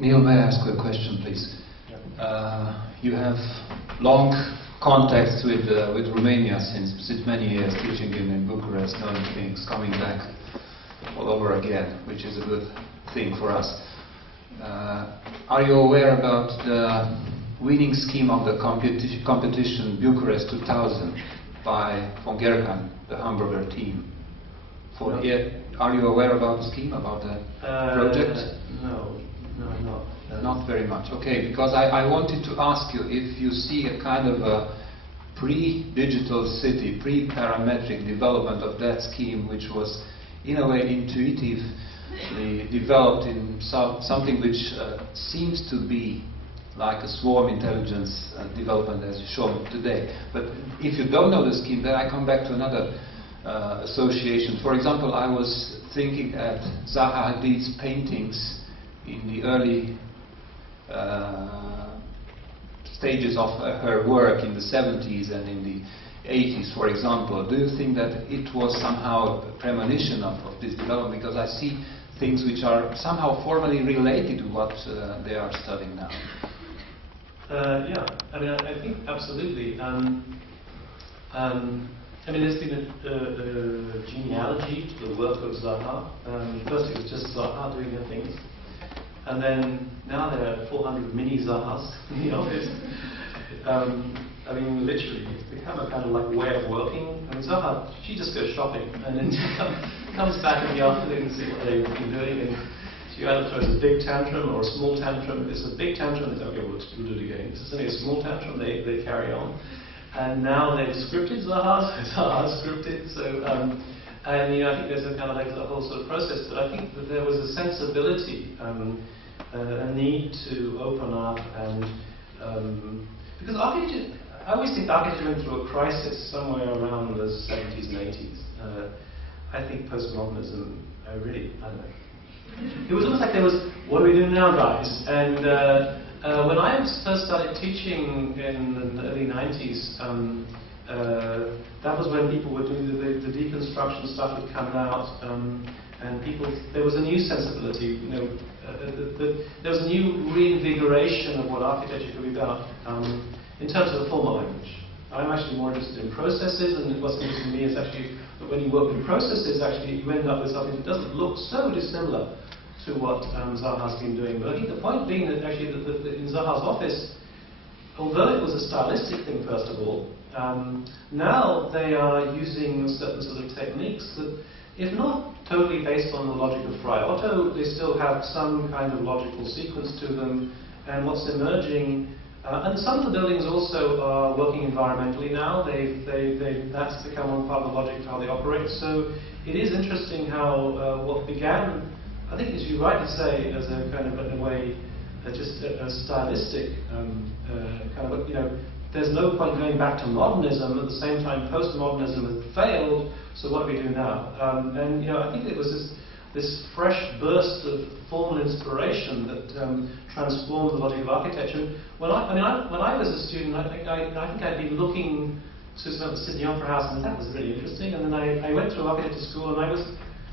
Neal, may I ask you a question, please? You have long contacts with Romania since many years, teaching in Bucharest, knowing things, coming back all over again, which is a good thing for us. Are you aware about the winning scheme of the competition Bucharest 2000 by von Gerkan, the Hamburger team? Are you aware about the scheme, about the project? No, I'm not. Not very much. Okay, because I wanted to ask you if you see a kind of a pre-digital city, pre-parametric development of that scheme, which was in a way intuitively developed in something which seems to be like a swarm intelligence development as shown today. But if you don't know the scheme, then I come back to another association. For example, I was thinking at Zaha Hadid's paintings in the early stages of her work in the 70s and in the 80s, for example. Do you think that it was somehow a premonition of this development? Because I see things which are somehow formally related to what they are studying now. Yeah, I mean, I think absolutely. I mean, there's been a genealogy to the work of Zaha. First, it was just Zaha doing her things. And then now there are 400 mini Zahas in the office. I mean, literally, it's become a kind of like way of working. I mean, Zaha, she just goes shopping and then she comes back in the afternoon to see what they've been doing. And she either throws a big tantrum or a small tantrum. If it's a big tantrum, they say, okay, we'll do it again. If it's only a small tantrum, they carry on. And now they've scripted Zaha's. Zaha's scripted. So, and you know, I think there's a kind of like a whole sort of process. But I think that there was a sensibility. A need to open up and because architecture, I always think architecture went through a crisis somewhere around the 70s and 80s. I think postmodernism, I don't know. It was almost like there was, what are we doing now, guys? And when I first started teaching in the early 90s, that was when people were doing the deconstruction stuff had come out, and there was a new sensibility, you know. There was a new reinvigoration of what architecture could be about in terms of the formal language. I'm actually more interested in processes, and what's interesting to me is actually that when you work with processes, actually you end up with something that doesn't look so dissimilar to what Zaha's been doing. But I think the point being that actually that in Zaha's office, although it was a stylistic thing first of all, now they are using certain sort of techniques that, if not totally based on the logic of Frei Otto, they still have some kind of logical sequence to them. And what's emerging, and some of the buildings also are working environmentally now. That's become one part of the logic of how they operate. So it is interesting how what began, I think, as you rightly say, as a kind of, in a way, just a stylistic kind of, you know, there's no point going back to modernism. At the same time, postmodernism had failed. So what do we do now? And you know, I think it was this fresh burst of formal inspiration that transformed the logic of architecture. When I was a student, I think I'd been looking to the Sydney Opera House, and that was really interesting. And then I went to architecture school, and I was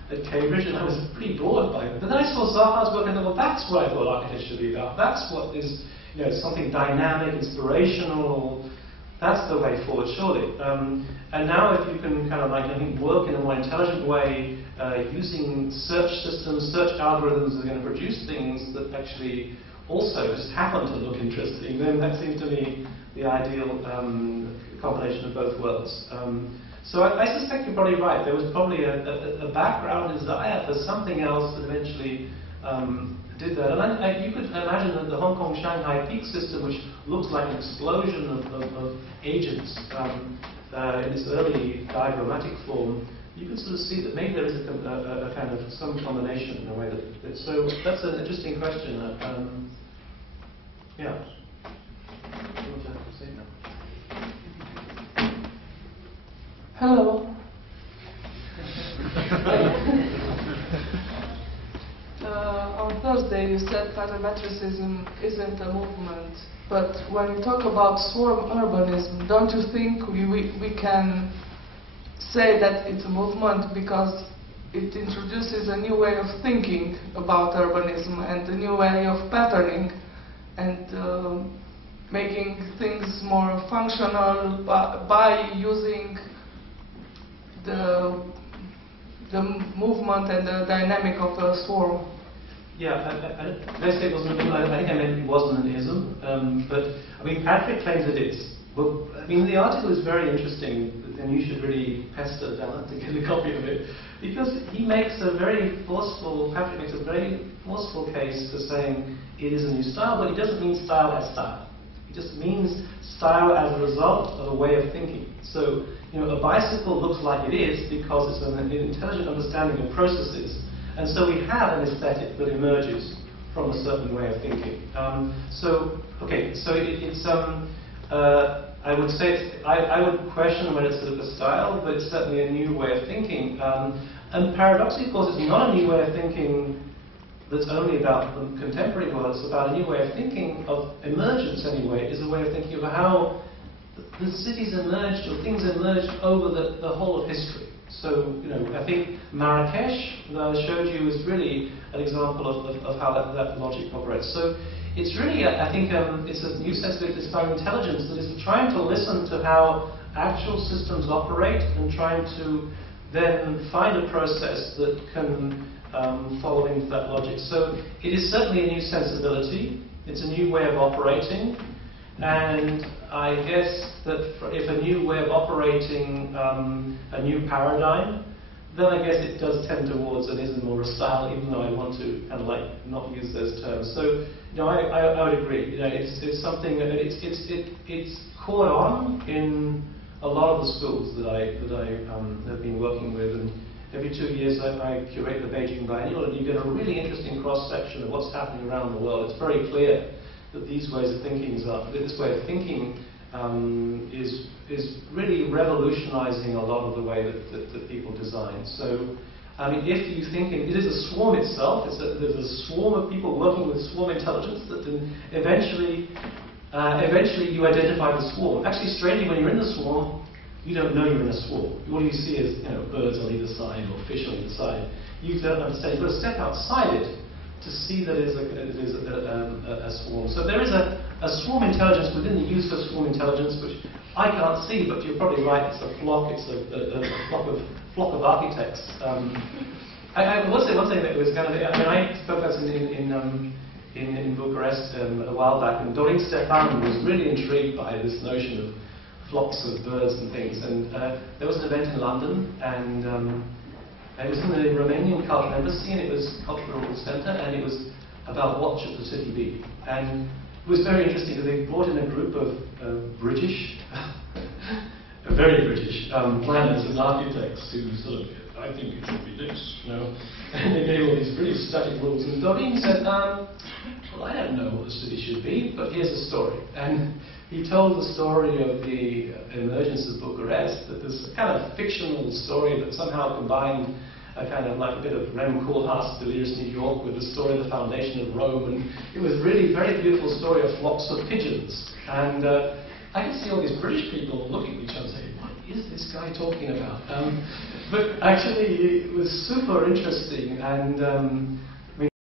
at Cambridge, and I was pretty bored by it. But then I saw Zaha's work, and I thought, well, that's what I thought architecture should be about. That's what is, you know, something dynamic, inspirational. That's the way forward, surely. And now if you can kind of like, I think, work in a more intelligent way, using search systems, search algorithms that are going to produce things that actually also just happen to look interesting, then that seems to me the ideal combination of both worlds. So I suspect you're probably right. There was probably a background desire for something else that eventually did that. And you could imagine that the Hong Kong-Shanghai peak system, which looks like an explosion of agents in its early diagrammatic form, you can sort of see that maybe there is a kind of some combination in a way that so that's an interesting question. Yeah. Hello. On Thursday you said parametricism isn't a movement, but when we talk about swarm urbanism, don't you think we can say that it's a movement because it introduces a new way of thinking about urbanism and a new way of patterning and making things more functional by using the movement and the dynamic of a swarm. Yeah, I say it wasn't. I think I meant it wasn't an ism, but I mean Patrick claims it is. Well, I mean the article is very interesting, and you should really pester Dalla to get a copy of it, because he makes a very forceful. Patrick makes a very forceful case for saying it is a new style, but he doesn't mean style as style. He just means style as a result of a way of thinking. So, you know, a bicycle looks like it is because it's an intelligent understanding of processes. And so we have an aesthetic that emerges from a certain way of thinking. I would say I would question whether it's a style, but it's certainly a new way of thinking. And paradoxically, of course, it's not a new way of thinking that's only about the contemporary world. It's about a new way of thinking of emergence. Anyway, is a way of thinking of how the cities emerged or things emerged over the whole of history. So, you know, I think Marrakesh that I showed you is really an example of how that logic operates. So, it's really, I think, it's a new sense of intelligence that is trying to listen to how actual systems operate and trying to then find a process that can follow into that logic. So, it is certainly a new sensibility. It's a new way of operating. And I guess that if a new way of operating, a new paradigm, then I guess it does tend towards an ism or a style, even though I want to kind of like not use those terms. So, you know, I would agree. You know, it's something that it's caught on in a lot of the schools that I have been working with, and every 2 years I curate the Beijing Biennial, and you get a really interesting cross section of what's happening around the world. It's very clear that this way of thinking is really revolutionizing a lot of the way that people design. So, I mean, if you think it is a swarm itself, there's a swarm of people working with swarm intelligence that then eventually you identify the swarm. Actually, strangely, when you're in the swarm, you don't know you're in a swarm. All you see is, you know, birds on either side or fish on either side. You don't understand. You've got to step outside it to see that it is a swarm. So there is a swarm intelligence within the use of swarm intelligence, which I can't see, but you're probably right, it's a flock, it's a flock of architects. I will say one thing that was kind of, I mean, I spoke about in Bucharest a while back, and Dorin Stefan was really intrigued by this notion of flocks of birds and things, and there was an event in London, and it was in the Romanian Cultural Embassy, and it was Cultural Centre, and it was about what should the city be. And it was very interesting because they brought in a group of British, very British planners and architects who sort of, I think it should be this, you know. And they gave all these really static rules. And Dorin said, well, I don't know what the city should be, but here's the story. And he told the story of the emergence of Bucharest, that there's a kind of fictional story that somehow combined a kind of like a bit of Rem Koolhaas, Delirious New York, with the story of the foundation of Rome, and it was really a very beautiful story of flocks of pigeons. And I could see all these British people looking at each other and saying, what is this guy talking about? But actually, it was super interesting, and